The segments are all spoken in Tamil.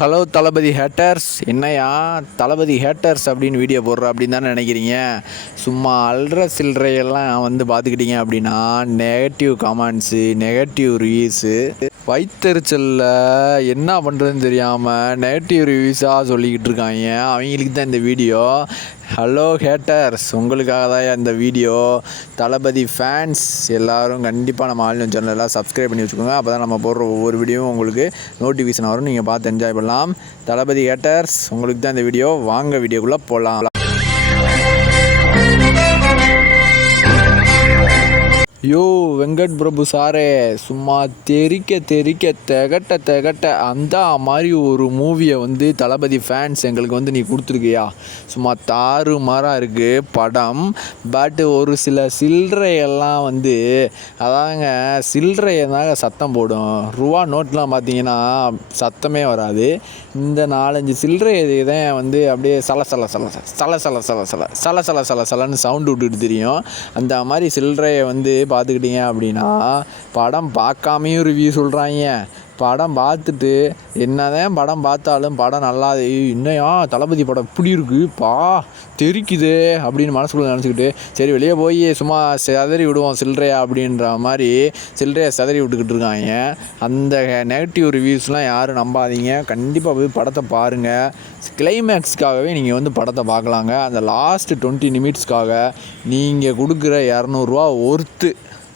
ஹலோ தளபதி ஹேட்டர்ஸ் என்னையா? தளபதி ஹேட்டர்ஸ் அப்படின்னு வீடியோ போடுற அப்படின்னு தானே நினைக்கிறீங்க? சும்மா அல்ற சில்லறையெல்லாம் வந்து பார்த்துக்கிட்டீங்க அப்படின்னா நெகட்டிவ் கமெண்ட்ஸு நெகட்டிவ் ரிவ்யூஸு வைத்தறிச்சலில் என்ன பண்ணுறதுன்னு தெரியாமல் நெகட்டிவ் ரிவ்யூஸாக சொல்லிக்கிட்டு இருக்காங்க. அவங்களுக்கு தான் இந்த வீடியோ ஹலோ ஹேட்டர்ஸ் உங்களுக்காக தான் இந்த வீடியோ தளபதி ஃபேன்ஸ் எல்லோரும் கண்டிப்பாக நம்ம ஆன்லைன் சேனலெல்லாம் சப்ஸ்கிரைப் பண்ணி வச்சுக்கோங்க. அப்போ தான் நம்ம போடுற ஒவ்வொரு வீடியோவும் உங்களுக்கு நோட்டிஃபிகேஷன் வரும். நீங்கள் பார்த்து என்ஜாய் பண்ணலாம். தளபதி ஹேட்டர்ஸ் உங்களுக்கு தான் இந்த வீடியோ வாங்க வீடியோக்குள்ளே போகலாம் யோ வெங்கட் பிரபு சாரே சும்மா தெறிக்க தெறிக்க திகட்ட திகட்ட அந்த மாதிரி ஒரு மூவியை வந்து தளபதி ஃபேன்ஸ் எங்களுக்கு வந்து நீ கொடுத்துருக்கியா சும்மா தாறு மாறாக இருக்குது படம் பட் ஒரு சில சில்லறையெல்லாம் வந்து அதாங்க சில்லறையை தாங்க சத்தம் போடும் ரூபா நோட்லாம் பார்த்தீங்கன்னா சத்தமே வராது இந்த நாலஞ்சு சில்லறை தான் வந்து அப்படியே சல சல சல சல சல சல சல சல சல சல சலன்னு சவுண்டு விட்டுட்டு தெரியும் அந்த மாதிரி சில்லறையை வந்து பார்த்துக்கிட்டீங்க அப்படின்னா படம் பார்க்காமையும் ரிவ்யூ சொல்கிறாங்க படம் பார்த்துட்டு என்னதான் படம் பார்த்தாலும் படம் நல்லா ஏய், என்னையா தளபதி படம் இப்படி இருக்குப்பா தெரிக்குது அப்படின்னு மனசுக்குள்ள நினச்சிக்கிட்டு சரி வெளியே போய் சும்மா சிதறி விடுவோம் சில்லறையா அப்படின்ற மாதிரி சில்லறையை சிதறி விட்டுக்கிட்டு இருக்காங்க. அந்த நெகட்டிவ் ரிவ்யூஸ்லாம் யாரும் நம்பாதீங்க. கண்டிப்பாக போய் படத்தை பாருங்கள் கிளைமேக்ஸ்க்காகவே நீங்கள் வந்து படத்தை பார்க்கலாங்க. அந்த லாஸ்ட்டு டுவெண்ட்டி நிமிட்ஸ்க்காக நீங்கள் கொடுக்குற இரநூறுவா ஒர்த்து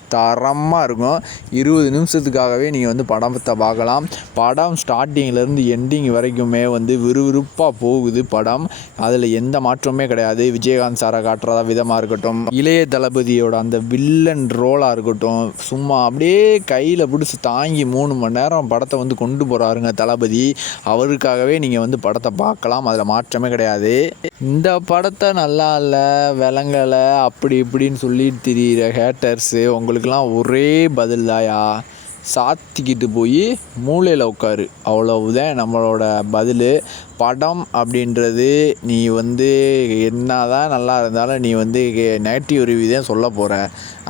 தரமாக இருக்கும். இருபது நிமிஷத்துக்காகவே நீங்கள் வந்து படத்தை பார்க்கலாம். படம் ஸ்டார்டிங்லேருந்து எண்டிங் வரைக்குமே வந்து விறுவிறுப்பாக போகுது படம். அதில் எந்த மாற்றமே கிடையாது. விஜயகாந்த் சாரை காட்டுறதா விதமாக இருக்கட்டும். இளைய தளபதியோட அந்த வில்லன் ரோலாக இருக்கட்டும். சும்மா அப்படியே கையில் பிடிச்சி தாங்கி மூணு மணி நேரம் படத்தை வந்து கொண்டு போகிறாருங்க தளபதி. அவருக்காகவே நீங்கள் வந்து படத்தை பார்க்கலாம். அதில் மாற்றமே கிடையாது. இந்த படத்தை நல்லா இல்லை விளங்கலை அப்படி இப்படின்னு சொல்லி திரியிற ஹேட்டர்ஸு அவங்களுக்கெல்லாம் ஒரே பதில் தாயா சாத்திக்கிட்டு போய் மூலையில் உட்காரு அவ்வளவுதான் நம்மளோட பதில். படம் அப்படின்றது நீ வந்து என்ன தான் நல்லா இருந்தாலும் நீ வந்து நெகட்டிவ் ரிவ்யூ தான் சொல்ல போகிற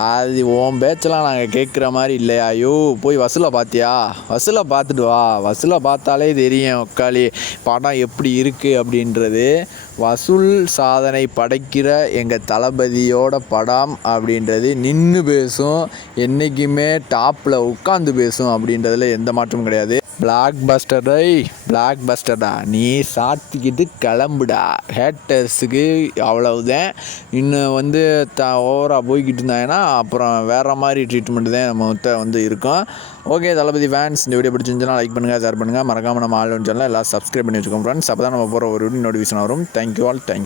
அது உன் பேச்செல்லாம் நாங்கள் கேட்குற மாதிரி இல்லையா? ஐயோ போய் வசூலில் பார்த்தியா வசூலில் பார்த்துட்டு வா. வசூலில் பார்த்தாலே தெரியும் உக்காளி. படம் எப்படி இருக்குது அப்படின்றது. வசூல் சாதனை படைக்கிற எங்கள் தளபதியோட படம் அப்படின்றது நின்று பேசும். என்றைக்குமே டாப்பில் உட்காந்து பேசும் அப்படின்றதுல எந்த மாற்றமும் கிடையாது. பிளாக் பஸ்டரை பிளாக் பஸ்டர்டா நீ சாத்திக்கிட்டு கிளம்புடா. ஹேட்டர்ஸுக்கு அவ்வளவுதான். இன்னும் வந்து த ஓவராக போய்கிட்டு இருந்தாங்கன்னா அப்புறம் வேறு மாதிரி ட்ரீட்மெண்ட் தான் நம்ம வந்து இருக்கும். ஓகே தளபதி ஃபேன்ஸ் இந்த வீடியோ பிடிச்சிருந்துச்சுன்னா லைக் பண்ணுங்கள் ஷேர் பண்ணுங்கள் மறக்காமல் நம்ம ஆள் சேனல் எல்லாம் சப்ஸ்கிரைப் பண்ணி வச்சுக்கோங்க ஃப்ரெண்ட்ஸ் அப்போ தான் நம்ம போகிற ஒரு நோட்டிஃபிகேஷன் வரும். Thank you all thank you